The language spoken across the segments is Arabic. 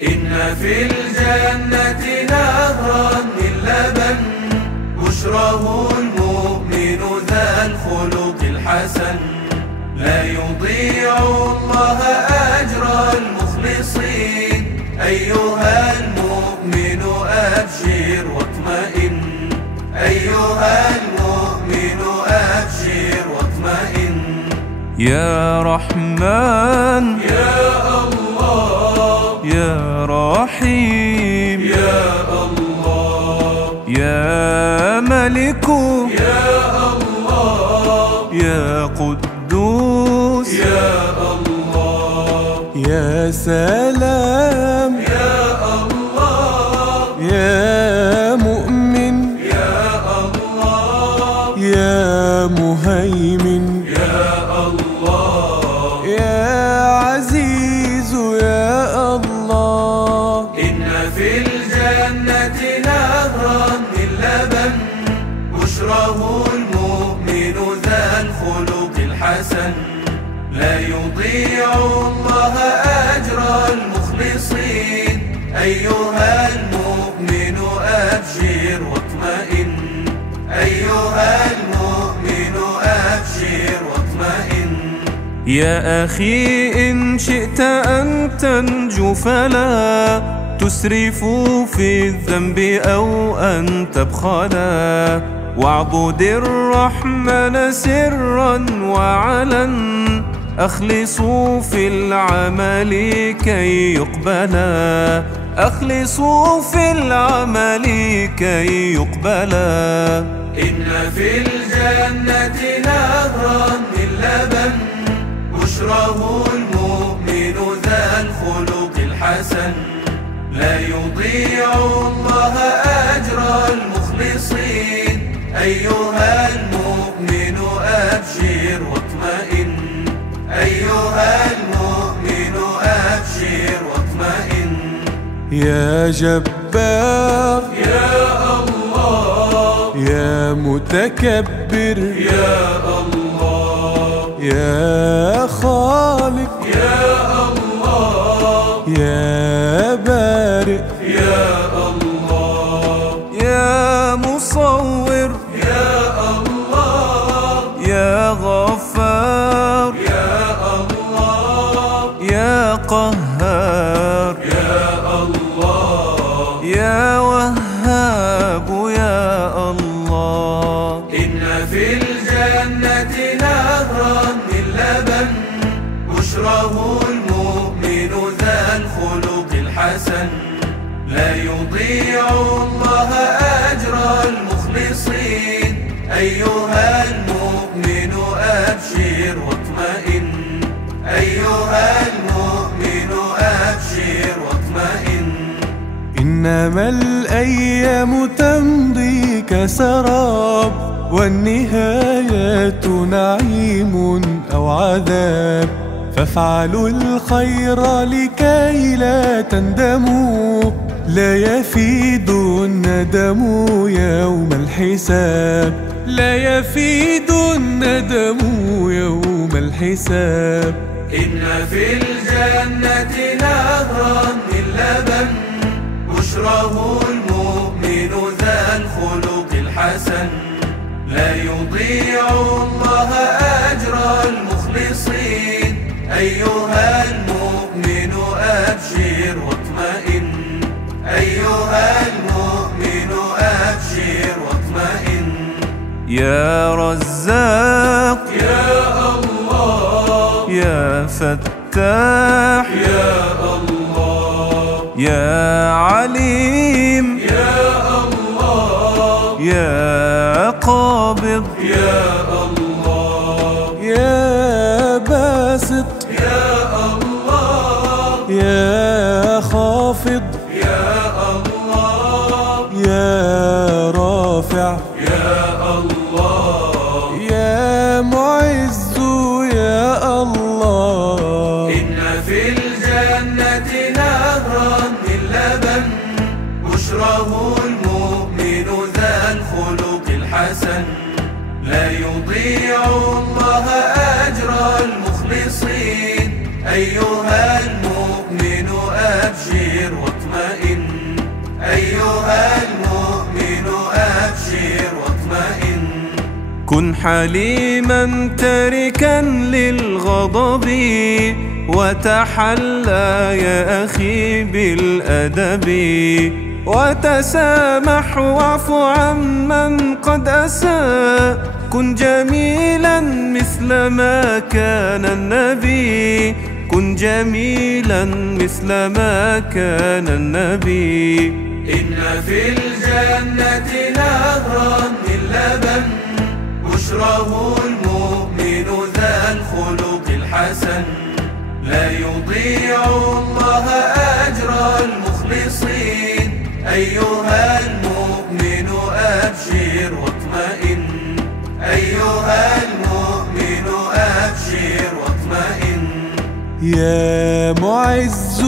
إن في الجنة نهرا من لبن بشره المؤمن ذا الخلق الحسن، لا يضيع الله أجر المخلصين. أيها المؤمن أبشر واطمئن، أيها المؤمن أبشر واطمئن. يا رحمن يا الله، يا رحيم يا الله، يا ملك يا الله، يا قدوس يا الله، يا سلام يا الله، يا مؤمن يا الله، يا مهيمن يا الله، يا عزيز يا الله. إن في الجنة نهرا من لبن بشره المؤمن ذا الخلق الحسن، لا يضيع الله أجر المخلصين. أيها المؤمن أبشر واطمئن، أيها المؤمن أبشر واطمئن. يا أخي إن شئت أن تنجو فلا تسرف في الذنب أو أن تبخلا، واعبد الرحمن سرا وعلن، أخلصوا في العمل كي يقبلا، أخلصوا في العمل كي يقبلا. إن في الجنة نهرا من لبن بشره المؤمن ذا الخلق الحسن، لا يضيع الله أجر المخلصين. أيها المؤمن أبشر واطمئن، أيها المؤمن أبشر واطمئن. يا جبار يا الله، يا متكبر يا الله، يا خالق يا الله، يا بارئ يا الله، يا مصور يا الله، يا غفار يا الله، يا قهار يا الله، يا وهاب يا الله. إن في الجنة نهرا من لبن بشره المؤمن ذا الخلق الحسن، لا يضيع الله أجر المخلصين. أيها المؤمن أبشر واطمئن، أيها المؤمن أبشر واطمئن. إنما الأيام تمضي كسراب، والنهايات نعيم أو عذاب، فافعلوا الخير لكي لا تندموا، لا يفيد الندم يوم الحساب، لا يفيد الندم يوم الحساب. إن في الجنة نهرا من لبن بشره المؤمن ذا الخلق الحسن، لا يضيع الله أجر المخلصين. أيها المؤمن أبشر واطمئن، أيها المؤمن أبشر واطمئن. يا رزاق يا الله، يا فتاح يا الله، يا عليم يا الله، يا قابض يا الله، يا باسط يا الله، يا خافض يا الله، يا رافع يا الله، يا معز يا الله. إن في الجنة نهرا من لبن بشره المؤمن ذا الخلق الحسن، لا يضيع الله أجر المخلصين. أيها المؤمن أبشر كن حليما تاركا للغضب وتحلى يا أخي بالأدب وتسامح واعف عمن قد أساء كن جميلا مثل ما كان النبي كن جميلا مثل ما كان النبي إن في الجنة نهرا من لبن بشره المؤمن ذا الخلق الحسن لا يضيع الله أجر المخلصين أيها المؤمن أبشر واطمئن أيها المؤمن أبشر واطمئن يا معز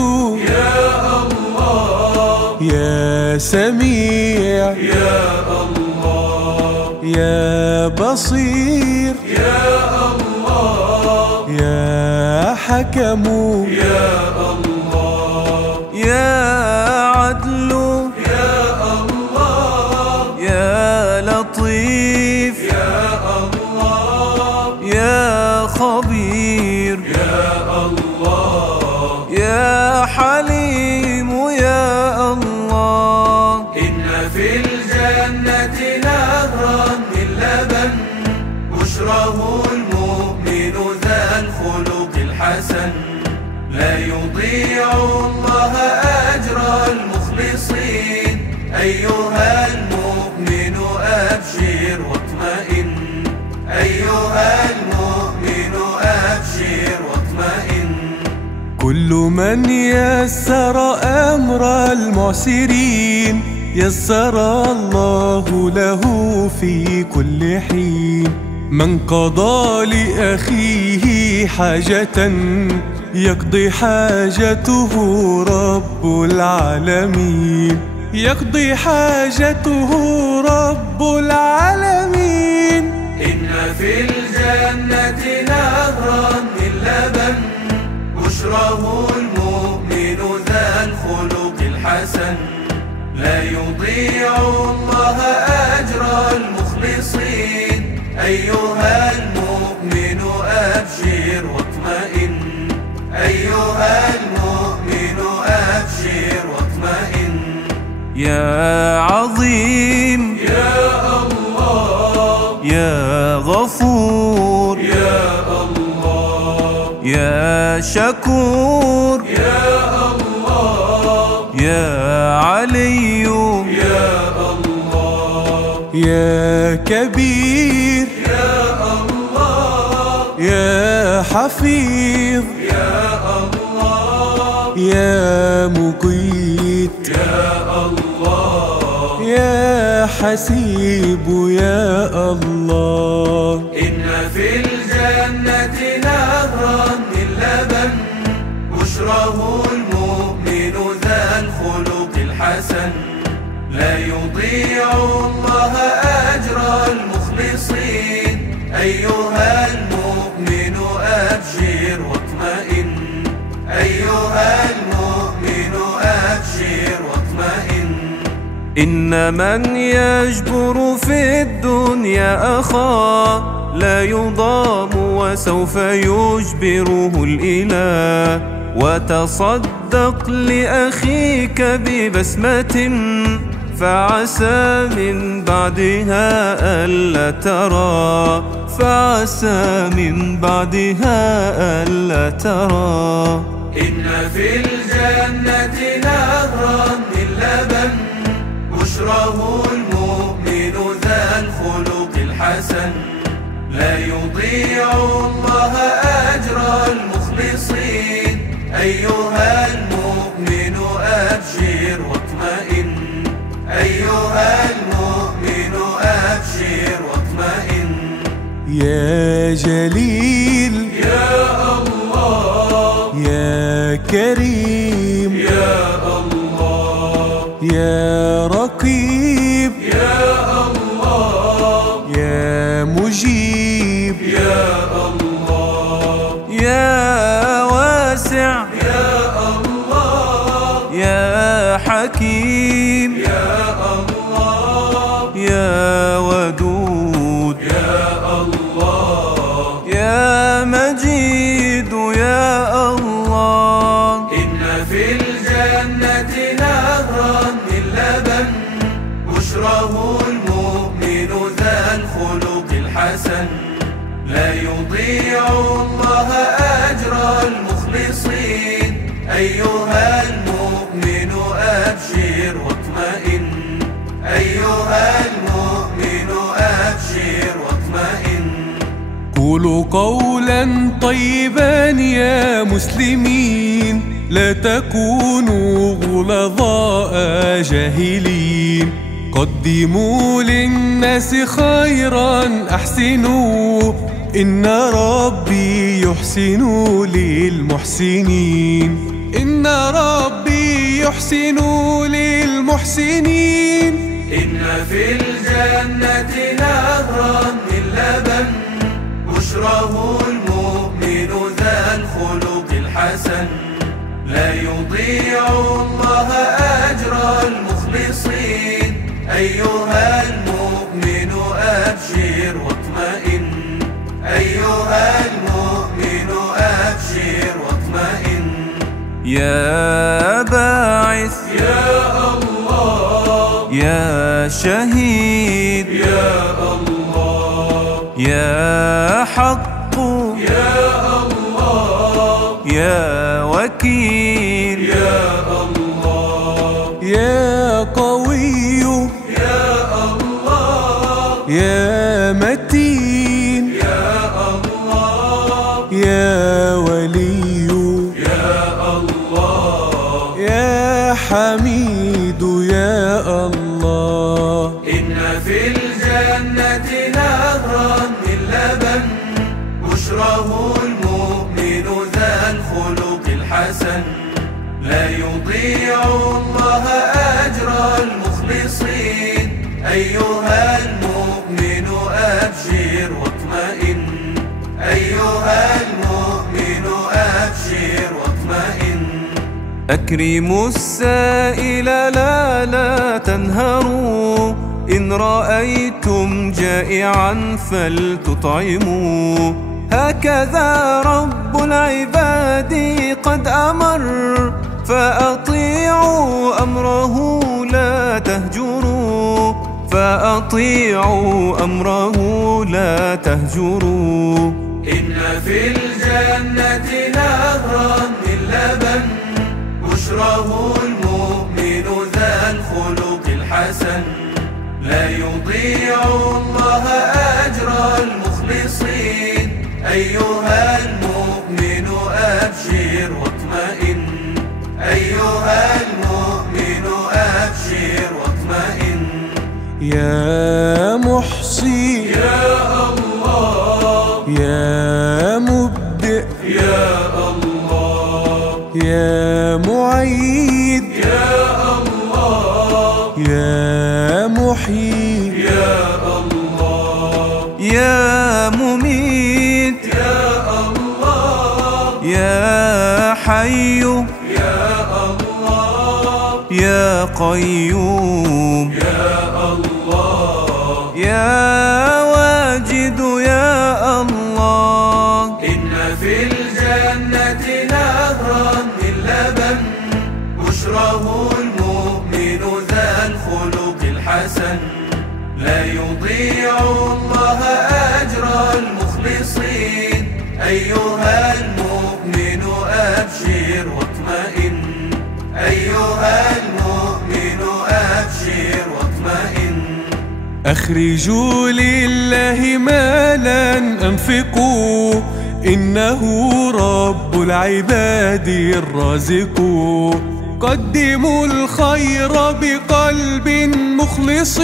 يا الله يا سميع يا الله يا بصير يا الله يا حكم يا الله يا عدل يا الله يا لطيف يا الله يا خبير يا الله يا حليم يا الله إن في الجنة نهرا من لبن بشره المؤمن ذا الخلق الحسن لا يضيع الله أجر المخلصين أيها المؤمن أبشر واطمئن أيها المؤمن أبشر واطمئن كل من يسر أمر المعسرين يسر الله له في كل حين من قضى لأخيه حاجة يقضي حاجته رب العالمين يقضي حاجته رب العالمين إن في الجنة نهرا من لبن بشره المؤمن ذا الخلق الحسن لا يضيع الله أجر المخلصين أيها المؤمن أبشر واطمئن أيها المؤمن أبشر واطمئن يا عظيم يا الله يا غفور يا الله يا شكور يا الله يا علي يا الله يا كبير يا الله يا حفيظ يا الله يا مقيت يا الله يا حسيب يا الله إن في الجنة نهرا من لبن بشره المؤمن ذا الخلق الحسن لا يضيع الله أجر المخلصين أيها المؤمن أبشر واطمئن أيها المؤمن أبشر واطمئن إن من يجبر في الدنيا أخاه لا يضام وسوف يجبره الإله وتصدق لأخيك ببسمة فعسى من بعدها ألا ترى فعسى من بعدها ألا ترى إن في الجنة نهرا من لبن بشره المؤمن ذا الخلق الحسن لا يضيع الله أجر المخلصين أيها المؤمن أبشر واطمئن أيها المؤمن أبشر واطمئن يا جليل يا الله يا كريم يا الله يا رقيب يا الله يا مجيب يا الله يا واسع يا الله يا حكيم يا الله يا ودود يا بشراه المؤمن ذا الخلق الحسن لا يضيع الله أجر المخلصين. أيها المؤمن أبشر واطمئن، أيها المؤمن أبشر واطمئن. قولوا قولا طيبا يا مسلمين، لا تكونوا غلظاء جاهلين. قدموا للناس خيرا أحسنوا، إن ربي يحسن للمحسنين، إن ربي يحسن للمحسنين. إن في الجنة نهرا من لبن بشراه المؤمن ذا الخلق الحسن لا يضيع الله أجر المخلصين. أيها المؤمن أبشر واطمئن، أيها المؤمن أبشر واطمئن. يا باعث يا الله، يا شهيد يا الله، يا حق يا الله، يا وكيل يا الله، يا قوي يا الله، يا متين يا الله، يا ولي يا الله، يا حميد يا الله. إن في الجنة نهرا من لبن بشراه المؤمن ذا الخلق الحسن لا يضيع الله أجر المخلصين. أيها المؤمن أبشر واطمئن، أيها المؤمن أبشر واطمئن. أكرموا السائل لا تنهروا، إن رأيتم جائعا فلتطعموا. هكذا رب العباد قد أمر، فأطيعوا أمره لا تهجروا، فأطيعوا أمره لا تهجروا. إن في الجنة نهرا من لبن بشراه المؤمن ذا الخلق الحسن لا يضيع الله أجر المخلصين. أيها المؤمن أبشر واطمئن، أيها المؤمن أبشر واطمئن. يا محصي يا الله، يا مبدئ يا الله، يا معيد يا الله، يا محيي يا الله، يا مميت يا الله، يا حي يا الله، يا قيوم يا الله، يا واجد يا الله. إن في الجنة نهرا من لبن بشراه المؤمن ذا الخلق الحسن لا يضيع الله أجر المخلصين. أيها المؤمن أبشر واطمئن، أيها المؤمن أبشر واطمئن. أخرجوا لله مالا أنفقوا، إنه رب العباد الرازق. قدموا الخير بقلب مخلص،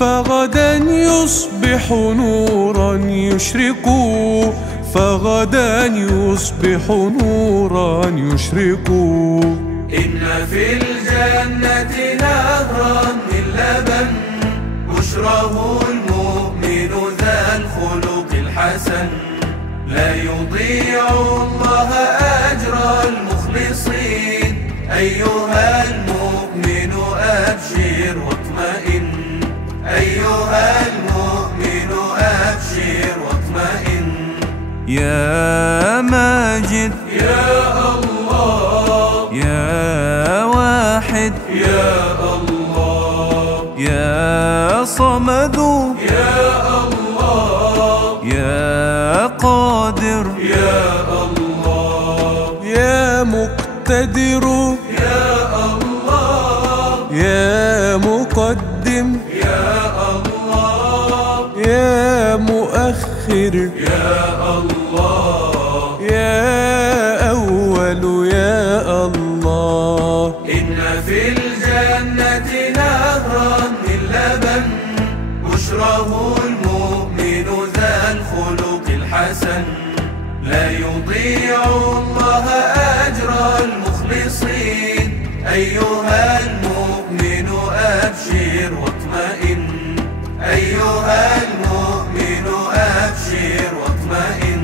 فغدا يصبح نورا يشرق، فغدا يصبح نورا يشرق. إن في الجنة نهرا من لبن بشراه المؤمن ذا الخلق الحسن لا يضيع الله أجر المخلصين. أيها المؤمن أبشر واطمئن، أيها المؤمن أبشر واطمئن. يا ماجد يا الله، يا واحد يا الله، يا مقدم يا الله، يا مؤخر يا الله، يا أول يا الله. إن في الجنة نهرا من لبن بشره المؤمن ذا الخلق الحسن، لا يضيع الله أجر المخلصين. أيها المؤمن أبشر واطمئن، أيها المؤمن أبشر واطمئن.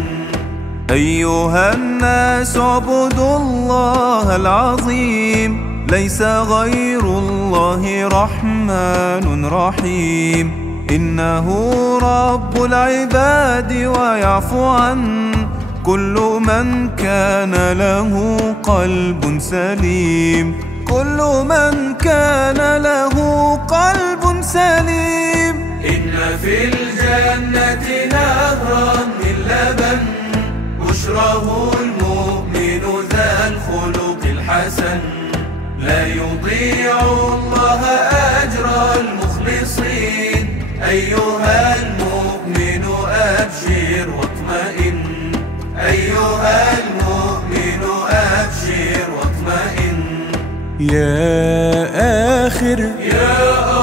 أيها الناس اعبدوا الله العظيم، ليس غير الله رحمن رحيم. إنه رب العباد ويعفو عن كل من كان له قلب سليم، كل من كان له قلب سليم. إن في الجنة نهرا من لبن بشره المؤمن ذا الخلق الحسن، لا يضيع الله أجر المخلصين. أيها المؤمن أبشر واطمئن، أيها المؤمن أبشر واطمئن. يا آخر يا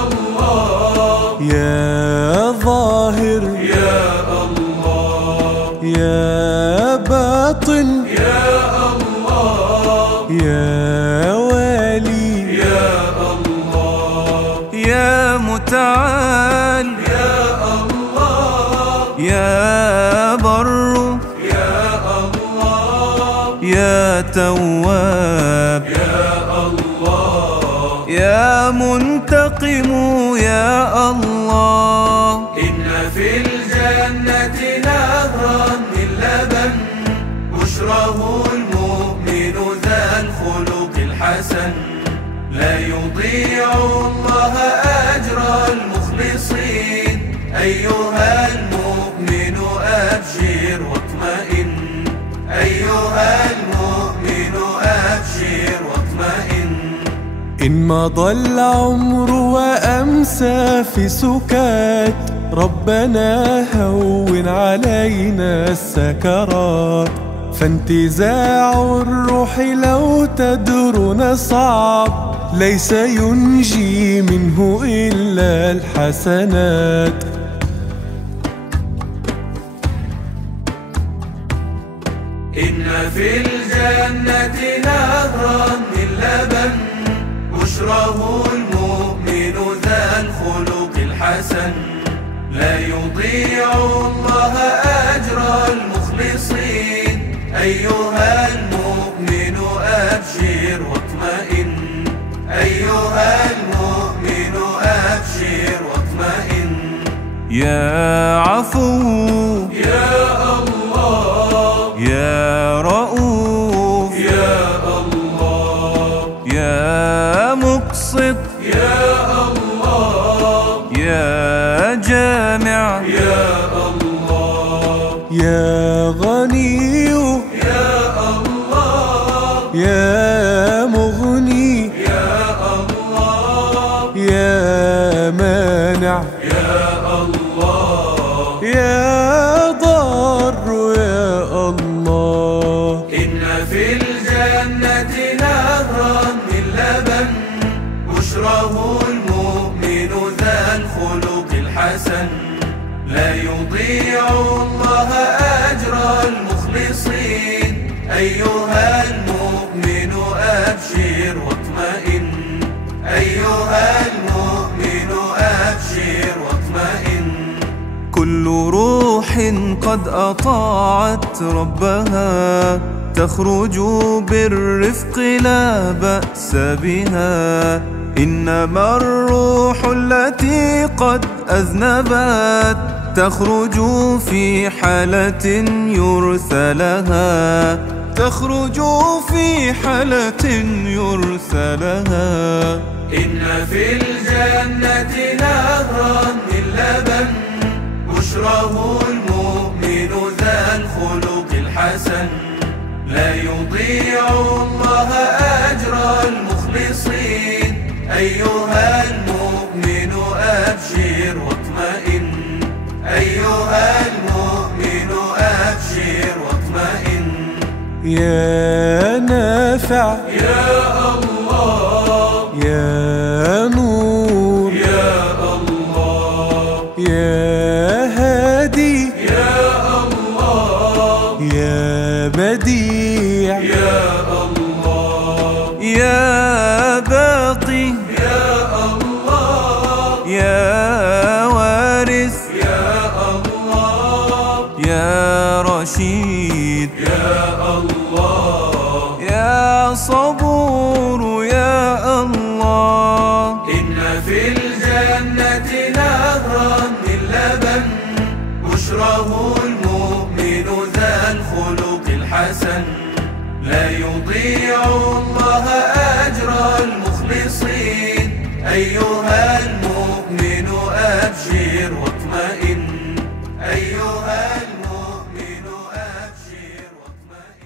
الله، يا ظاهر يا الله، يا باطن يا الله، يا والي يا الله، يا متعال يا الله، يا بر يا الله، يا تواب يا الله، يا منتقم يا الله. إن في الجنة نهرا من لبن بشره المؤمن ذا الخلق الحسن، لا يضيع الله أجر المخلصين. أيها المؤمن أبشر واطمئن، أيها المؤمن أبشر واطمئن. إن مضى العمر وأمسى في سكات، ربنا هون علينا السكرات. فانتزاع الروح لو تدرون صعب، ليس ينجي منه إلا الحسنات. إن في الجنة نهرا من لبن بشره المؤمن ذا الخلق الحسن، لا يضيع الله أجر المخلصين. أيها المؤمن أبشر واطمئن، أيها المؤمن أبشر واطمئن. يا عفو يا الله، يا رؤوف يا الله، يا مقسط يا الله، يا جامع يا الله، يا غني يا الله، يا مغني يا الله، يا مانع يا الله، يا ضار يا الله. إن في الجنة نهرا من لبن بشره المؤمن ذا الخلق الحسن، لا يضيع الله أجر المخلصين. أيها المؤمن أبشر واطمئن، أيها المؤمن أبشر واطمئن. كل روح قد أطاعت ربها تخرج بالرفق لا بأس بها. إنما الروح التي قد أذنبت تخرج في حالة يرثى لها، تخرج في حالة يرثى لها. إن في الجنة نهرا من لبن بشره المؤمن ذا الخلق الحسن، لا يضيع الله أجر المخلصين. أيها المؤمن يا نافع يا الله، يا نور يا الله، يا هادي يا الله، يا بديع يا الله، يا باقي يا الله، يا وارث يا الله، يا رشيد يا الله، يا صبور يا الله. إن في الجنة نهرا من لبن بشره المؤمن ذا الخلق الحسن، لا يضيع الله أجر المخلصين أيها